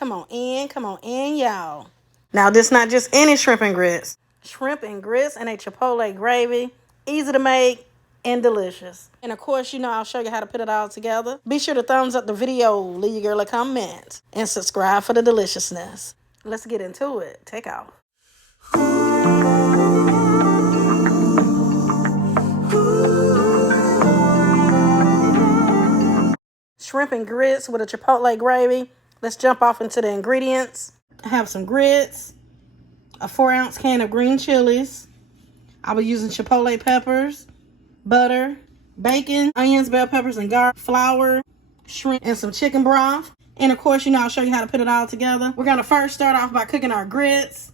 Come on in, y'all. Now, this not just any shrimp and grits. Shrimp and grits and a chipotle gravy. Easy to make and delicious. And of course, you know, I'll show you how to put it all together. Be sure to thumbs up the video, leave your girl a comment, and subscribe for the deliciousness. Let's get into it. Take off. Shrimp and grits with a chipotle gravy. Let's jump off into the ingredients. I have some grits, a 4-ounce can of green chilies. I'll be using chipotle peppers, butter, bacon, onions, bell peppers, and garlic, flour, shrimp, and some chicken broth. And of course, you know, I'll show you how to put it all together. We're gonna first start off by cooking our grits.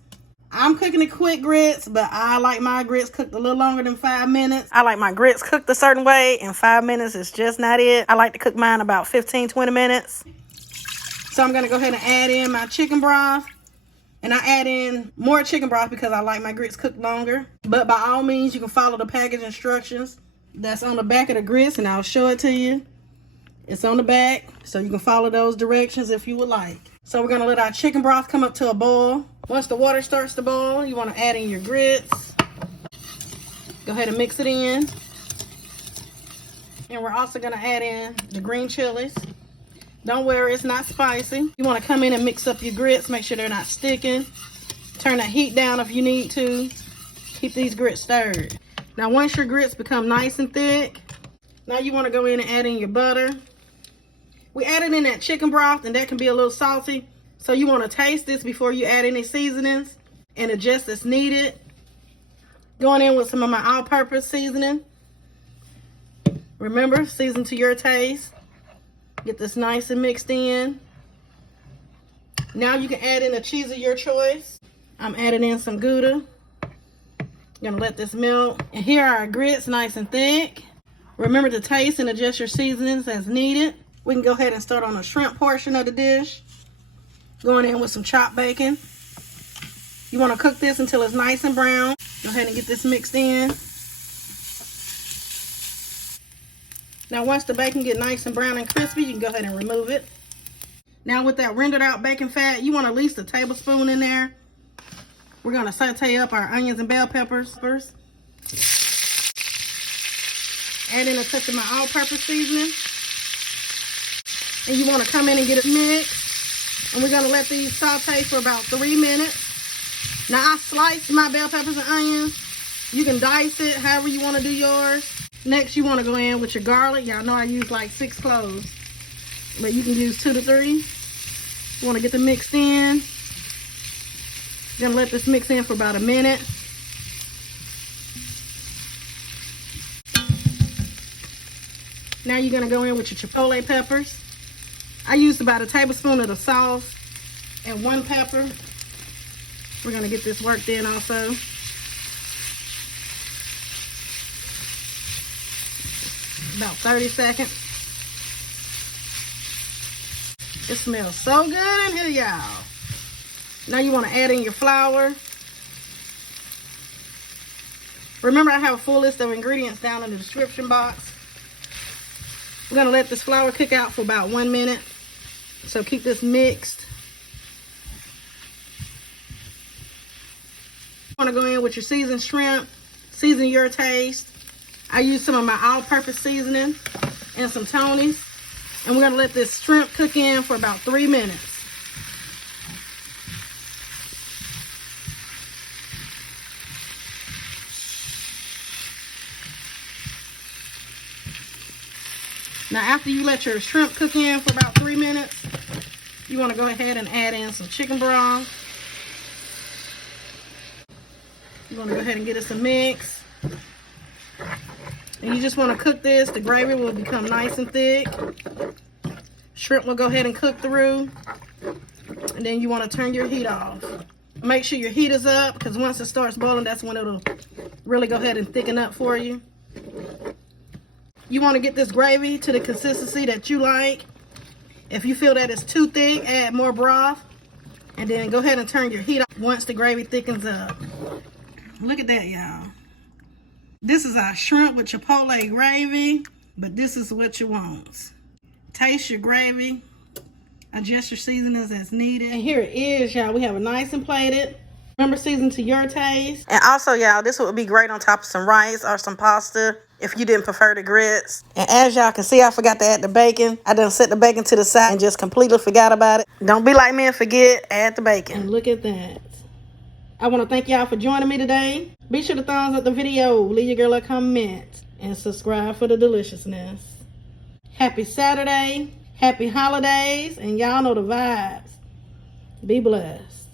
I'm cooking the quick grits, but I like my grits cooked a little longer than 5 minutes. I like my grits cooked a certain way, and 5 minutes is just not it. I like to cook mine about 15-20 minutes. So I'm gonna go ahead and add in my chicken broth. And I add in more chicken broth because I like my grits cooked longer. But by all means, you can follow the package instructions that's on the back of the grits, and I'll show it to you. It's on the back, so you can follow those directions if you would like. So we're gonna let our chicken broth come up to a boil. Once the water starts to boil, you wanna add in your grits. Go ahead and mix it in. And we're also gonna add in the green chilies. Don't worry, it's not spicy. You wanna come in and mix up your grits, make sure they're not sticking. Turn the heat down if you need to. Keep these grits stirred. Now once your grits become nice and thick, now you wanna go in and add in your butter. We added in that chicken broth, and that can be a little salty. So you wanna taste this before you add any seasonings and adjust as needed. Going in with some of my all-purpose seasoning. Remember, season to your taste. Get this nice and mixed in. Now you can add in a cheese of your choice. I'm adding in some Gouda. Gonna let this melt. And here are our grits, nice and thick. Remember to taste and adjust your seasonings as needed. We can go ahead and start on the shrimp portion of the dish. Going in with some chopped bacon. You wanna cook this until it's nice and brown. Go ahead and get this mixed in. Now once the bacon get nice and brown and crispy, you can go ahead and remove it. Now with that rendered out bacon fat, you want at least a tablespoon in there. We're gonna saute up our onions and bell peppers first. Add in a touch of my all-purpose seasoning. And you wanna come in and get it mixed. And we're gonna let these saute for about 3 minutes. Now I sliced my bell peppers and onions. You can dice it however you wanna do yours. Next, you want to go in with your garlic. Y'all know I use like 6 cloves, but you can use 2 to 3. You want to get them mixed in. Gonna let this mix in for about a minute. Now you're gonna go in with your chipotle peppers. I used about a tablespoon of the sauce and 1 pepper. We're gonna get this worked in also. About 30 seconds. It smells so good in here, y'all. Now you want to add in your flour. Remember, I have a full list of ingredients down in the description box. We're going to let this flour cook out for about 1 minute. So keep this mixed. You want to go in with your seasoned shrimp. Season your taste. I use some of my all-purpose seasoning and some Tony's. And we're gonna let this shrimp cook in for about 3 minutes. Now after you let your shrimp cook in for about 3 minutes, you wanna go ahead and add in some chicken broth. You wanna go ahead and get us a mix. And you just want to cook this. The gravy will become nice and thick. Shrimp will go ahead and cook through. And then you want to turn your heat off. Make sure your heat is up, because once it starts boiling, that's when it'll really go ahead and thicken up for you. You want to get this gravy to the consistency that you like. If you feel that it's too thick, add more broth. And then go ahead and turn your heat off once the gravy thickens up. Look at that, y'all. This is our shrimp with chipotle gravy, but this is what you want. Taste your gravy. Adjust your seasonings as needed. And here it is, y'all. We have it nice and plated. Remember, season to your taste. And also, y'all, this would be great on top of some rice or some pasta if you didn't prefer the grits. And as y'all can see, I forgot to add the bacon. I done set the bacon to the side and just completely forgot about it. Don't be like me and forget. Add the bacon. And look at that. I want to thank y'all for joining me today. Be sure to thumbs up the video, leave your girl a comment, and subscribe for the deliciousness. Happy Saturday, happy holidays, and y'all know the vibes. Be blessed.